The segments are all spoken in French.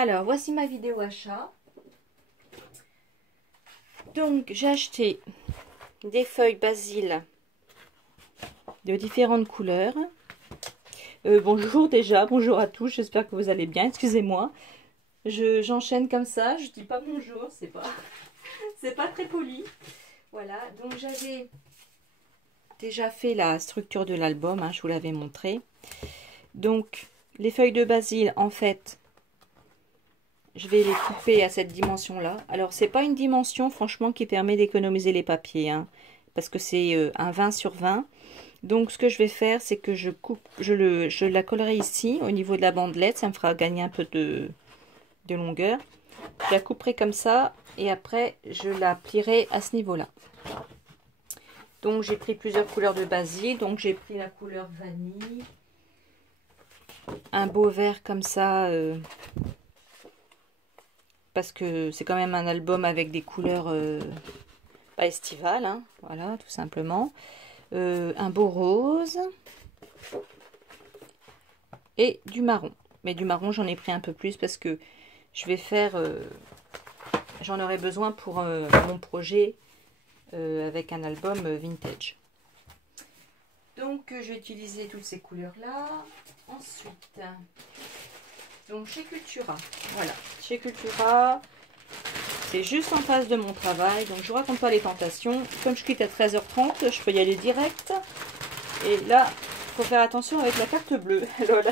Alors, voici ma vidéo achat. Donc, j'ai acheté des feuilles basil de différentes couleurs. Bonjour déjà, bonjour à tous, j'espère que vous allez bien, excusez-moi. J'enchaîne comme ça, je dis pas bonjour, c'est pas très poli. Voilà, donc j'avais déjà fait la structure de l'album, hein, je vous l'avais montré. Donc, les feuilles de basil, en fait, je vais les couper à cette dimension-là. Alors, c'est pas une dimension, franchement, qui permet d'économiser les papiers, hein, parce que c'est un 20 sur 20. Donc, ce que je vais faire, c'est que je la collerai ici, au niveau de la bandelette. Ça me fera gagner un peu de longueur. Je la couperai comme ça, et après, je la plierai à ce niveau-là. Donc, j'ai pris plusieurs couleurs de basil. Donc, j'ai pris la couleur vanille. Un beau vert comme ça, parce que c'est quand même un album avec des couleurs pas estivales, hein, voilà, tout simplement. Un beau rose et du marron. Mais du marron, j'en ai pris un peu plus parce que je vais faire, j'en aurai besoin pour mon projet avec un album vintage. Donc, je vais utiliser toutes ces couleurs-là. Ensuite, donc chez Cultura, voilà, chez Cultura, c'est juste en face de mon travail, donc je ne raconte pas les tentations. Comme je quitte à 13h30, je peux y aller direct. Et là, il faut faire attention avec la carte bleue. Lol.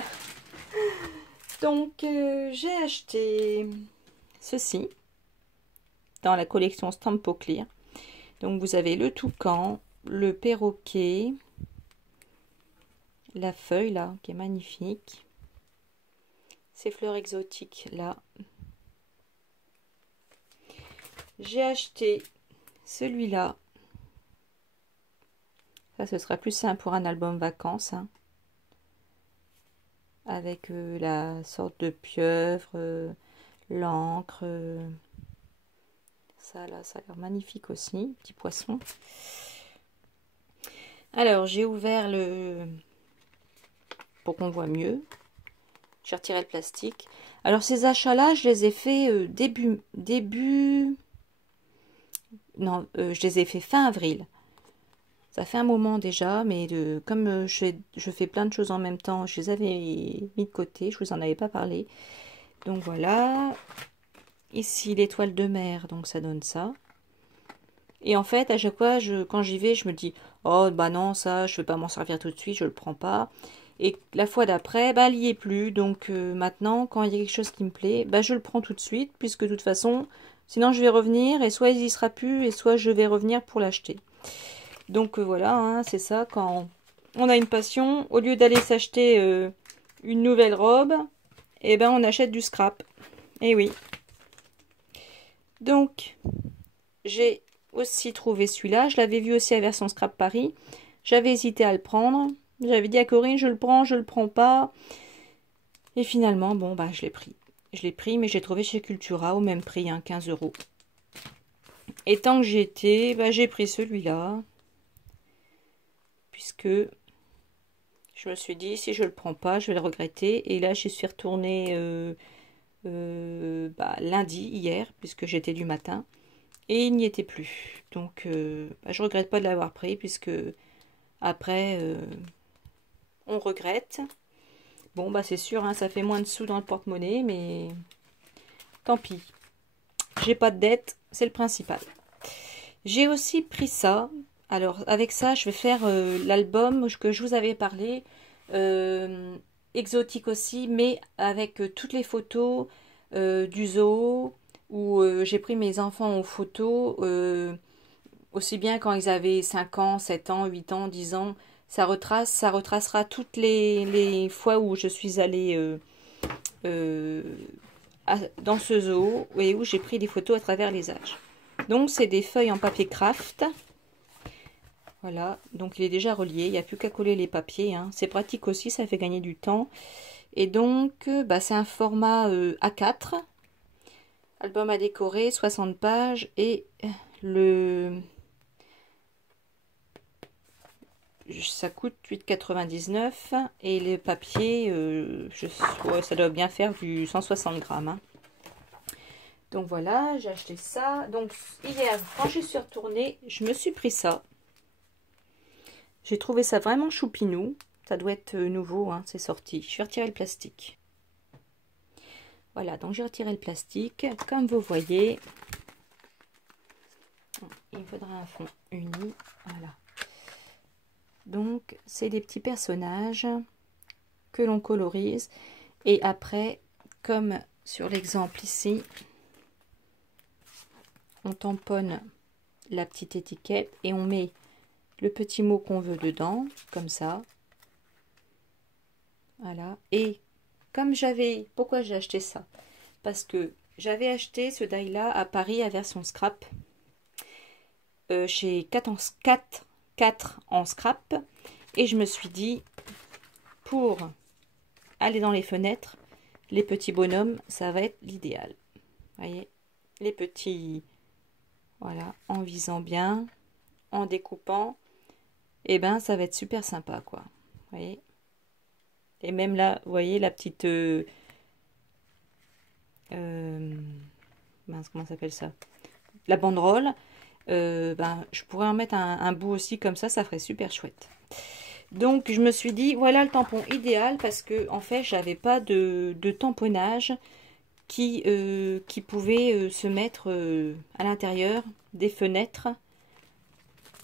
Donc, j'ai acheté ceci dans la collection Stampo Clear. Donc, vous avez le toucan, le perroquet, la feuille là, qui est magnifique. Ces fleurs exotiques là. J'ai acheté celui-là. Ça, ce sera plus simple pour un album vacances. Hein. Avec la sorte de pieuvre, l'encre. Ça, là, ça a l'air magnifique aussi. Petit poisson. Alors, j'ai ouvert le... pour qu'on voit mieux. J'ai retiré le plastique. Alors, ces achats-là, je les ai fait début... Non, je les ai fait fin avril. Ça fait un moment déjà, mais comme je fais plein de choses en même temps, je les avais mis de côté, je vous en avais pas parlé. Donc voilà. Ici, l'étoile de mer, donc ça donne ça. Et en fait, à chaque fois, quand j'y vais, je me dis, oh bah non, ça, je vais pas m'en servir tout de suite, je le prends pas. Et la fois d'après, bah, il n'y est plus. Donc maintenant, quand il y a quelque chose qui me plaît, bah, je le prends tout de suite, puisque de toute façon, sinon je vais revenir, et soit il y sera plus, et soit je vais revenir pour l'acheter. Donc voilà, hein, c'est ça, quand on a une passion, au lieu d'aller s'acheter une nouvelle robe, eh ben on achète du scrap. Et oui. Donc, j'ai aussi trouvé celui-là. Je l'avais vu aussi à version Scrap Paris. J'avais hésité à le prendre. J'avais dit à Corinne, je le prends pas. Et finalement, bon, bah je l'ai pris. Je l'ai pris, mais j'ai trouvé chez Cultura au même prix, hein, 15 €. Et tant que j'y étais, bah, j'ai pris celui-là. Puisque je me suis dit, si je le prends pas, je vais le regretter. Et là, j'y suis retournée lundi, hier, puisque j'étais du matin. Et il n'y était plus. Donc, je regrette pas de l'avoir pris, puisque après, on regrette. Bon, bah c'est sûr, hein, ça fait moins de sous dans le porte-monnaie, mais tant pis. J'ai pas de dette, c'est le principal. J'ai aussi pris ça. Alors, avec ça, je vais faire l'album que je vous avais parlé. Exotique aussi, mais avec toutes les photos du zoo, où j'ai pris mes enfants en photo, aussi bien quand ils avaient 5 ans, 7 ans, 8 ans, 10 ans. Ça retracera toutes les fois où je suis allée dans ce zoo et où j'ai pris des photos à travers les âges. Donc, c'est des feuilles en papier craft. Voilà, donc il est déjà relié, il n'y a plus qu'à coller les papiers. Hein. C'est pratique aussi, ça fait gagner du temps. Et donc, c'est un format A4. Album à décorer, 60 pages. Et ça coûte 8,99 €. Et le papier, ça doit bien faire du 160 grammes. Hein. Donc voilà, j'ai acheté ça. Donc hier, quand je suis retournée, je me suis pris ça. J'ai trouvé ça vraiment choupinou. Ça doit être nouveau, hein, c'est sorti. Je vais retirer le plastique. Voilà, donc j'ai retiré le plastique. Comme vous voyez, il me faudra un fond uni. Voilà. Donc, c'est des petits personnages que l'on colorise. Et après, comme sur l'exemple ici, on tamponne la petite étiquette et on met le petit mot qu'on veut dedans, comme ça. Voilà. Et comme j'avais... Pourquoi j'ai acheté ça? Parce que j'avais acheté ce die-là à Paris à version scrap. Chez 4 en scrap. Et je me suis dit, pour aller dans les fenêtres, les petits bonhommes, ça va être l'idéal. Voyez, les petits, voilà, en visant bien, en découpant, et ben ça va être super sympa, quoi. Voyez. Et même là, vous voyez la petite, mince, comment s'appelle ça? La banderole. Ben, je pourrais en mettre un bout aussi comme ça ferait super chouette. Donc je me suis dit, voilà le tampon idéal parce que en fait j'avais pas de tamponnage qui pouvait se mettre à l'intérieur des fenêtres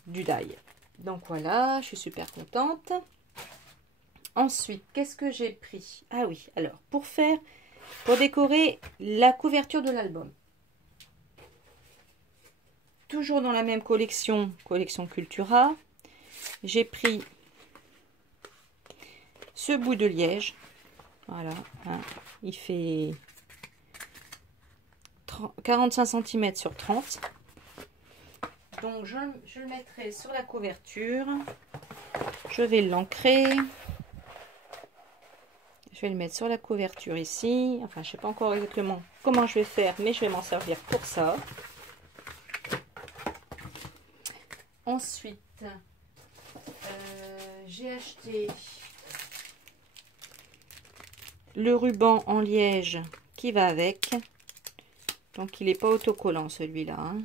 du die. Donc voilà, je suis super contente. Ensuite, qu'est-ce que j'ai pris? Ah oui, alors pour décorer la couverture de l'album. Toujours dans la même collection Cultura, j'ai pris ce bout de liège. Voilà, hein, il fait 45 cm sur 30. Donc je le mettrai sur la couverture. Je vais l'ancrer. Je vais le mettre sur la couverture ici. Enfin, je ne sais pas encore exactement comment je vais faire, mais je vais m'en servir pour ça. Ensuite, j'ai acheté le ruban en liège qui va avec. Donc, il n'est pas autocollant celui-là. Hein.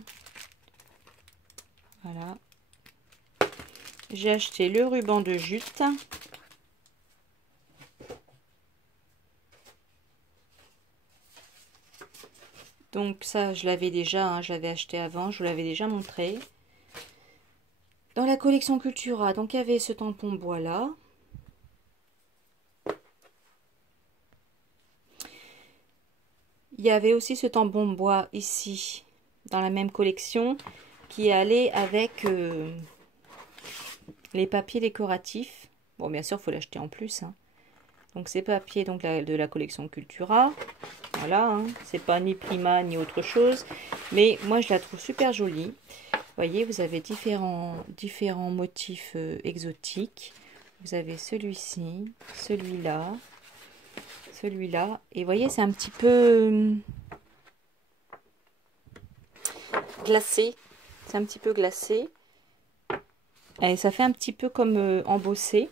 Voilà. J'ai acheté le ruban de jute. Donc ça, je l'avais déjà, hein, je l'avais acheté avant, je vous l'avais déjà montré. Dans la collection Cultura, donc il y avait ce tampon bois là. Il y avait aussi ce tampon bois ici, dans la même collection, qui allait avec les papiers décoratifs. Bon, bien sûr, il faut l'acheter en plus. Hein. Donc ces papiers donc, de la collection Cultura. Voilà, hein. C'est pas ni Prima ni autre chose. Mais moi, je la trouve super jolie. Vous voyez, vous avez différents motifs exotiques. Vous avez celui-ci, celui-là, celui-là. Et vous voyez, c'est un petit peu glacé. C'est un petit peu glacé. Et ça fait un petit peu comme embossé.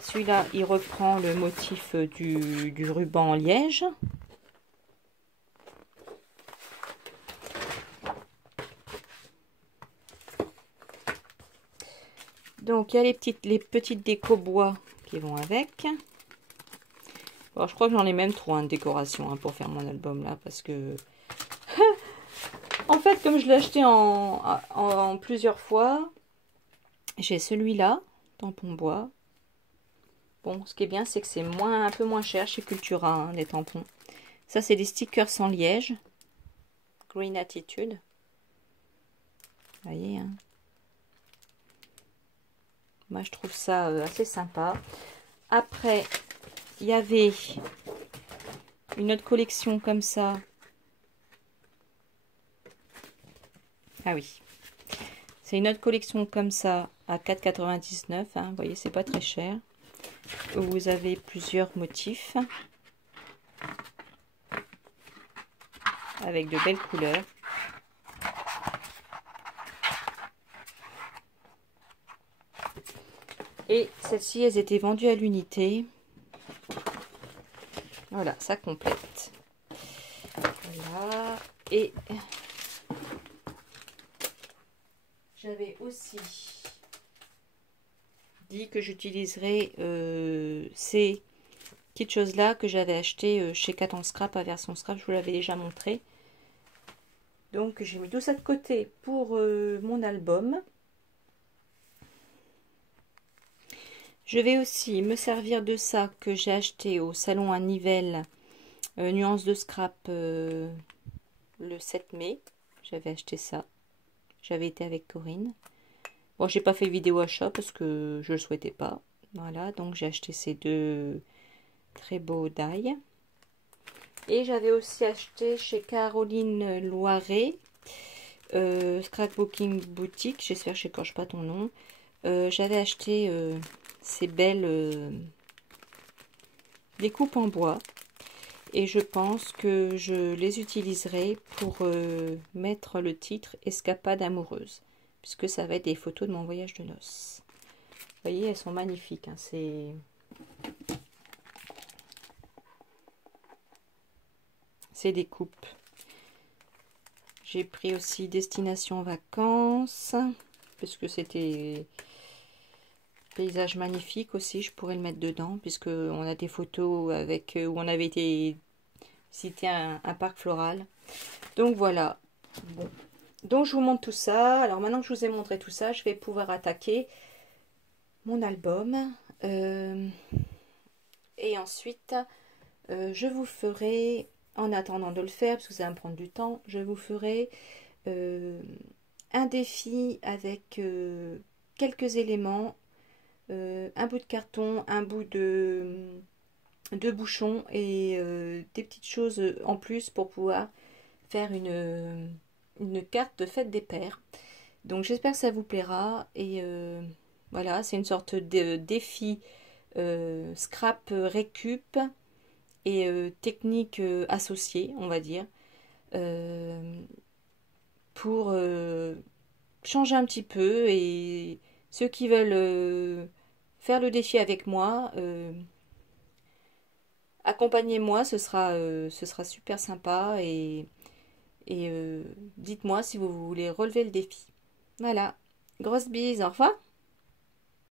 Celui-là, il reprend le motif du ruban en liège. Donc, il y a les petites déco bois qui vont avec. Bon, je crois que j'en ai même trop de décoration hein, pour faire mon album là. Parce que... en fait, comme je l'ai acheté en plusieurs fois, j'ai celui-là, tampon bois. Bon, ce qui est bien, c'est que c'est un peu moins cher chez Cultura, hein, les tampons. Ça, c'est des stickers sans liège. Green Attitude. Vous voyez, hein. Moi, je trouve ça assez sympa. Après, il y avait une autre collection comme ça. Ah oui. C'est une autre collection comme ça à 4,99 €. Hein. Vous voyez, c'est pas très cher. Vous avez plusieurs motifs. Avec de belles couleurs. Et celles-ci, elles étaient vendues à l'unité. Voilà, ça complète. Voilà. Et j'avais aussi dit que j'utiliserais ces petites choses là que j'avais acheté chez Cat en Scrap à version scrap. Je vous l'avais déjà montré. Donc j'ai mis tout ça de côté pour mon album. Je vais aussi me servir de ça que j'ai acheté au salon à Nivelles, nuance de scrap le 7 mai. J'avais acheté ça. J'avais été avec Corinne. Bon, j'ai pas fait vidéo achat parce que je le souhaitais pas. Voilà, donc j'ai acheté ces deux très beaux die. Et j'avais aussi acheté chez Caroline Loiret, Scrapbooking Boutique, j'espère que je n'écorche pas ton nom. J'avais acheté ces belles découpes en bois. Et je pense que je les utiliserai pour mettre le titre Escapade amoureuse. Puisque ça va être des photos de mon voyage de noces. Vous voyez, elles sont magnifiques. Hein, c'est des coupes. J'ai pris aussi Destination Vacances. Parce que c'était paysage magnifique aussi. Je pourrais le mettre dedans. Puisque on a des photos avec où on avait été visiter un parc floral. Donc voilà. Bon. Donc je vous montre tout ça. Alors maintenant que je vous ai montré tout ça, je vais pouvoir attaquer mon album. Et ensuite, je vous ferai, en attendant de le faire, parce que ça va me prendre du temps, je vous ferai un défi avec quelques éléments, un bout de carton, un bout de bouchon et des petites choses en plus pour pouvoir faire une carte de fête des pères. Donc j'espère que ça vous plaira et voilà, c'est une sorte de défi scrap récup et technique associée, on va dire, pour changer un petit peu. Et ceux qui veulent faire le défi avec moi, accompagnez-moi, ce sera super sympa et dites-moi si vous voulez relever le défi. Voilà, grosse bise, au revoir.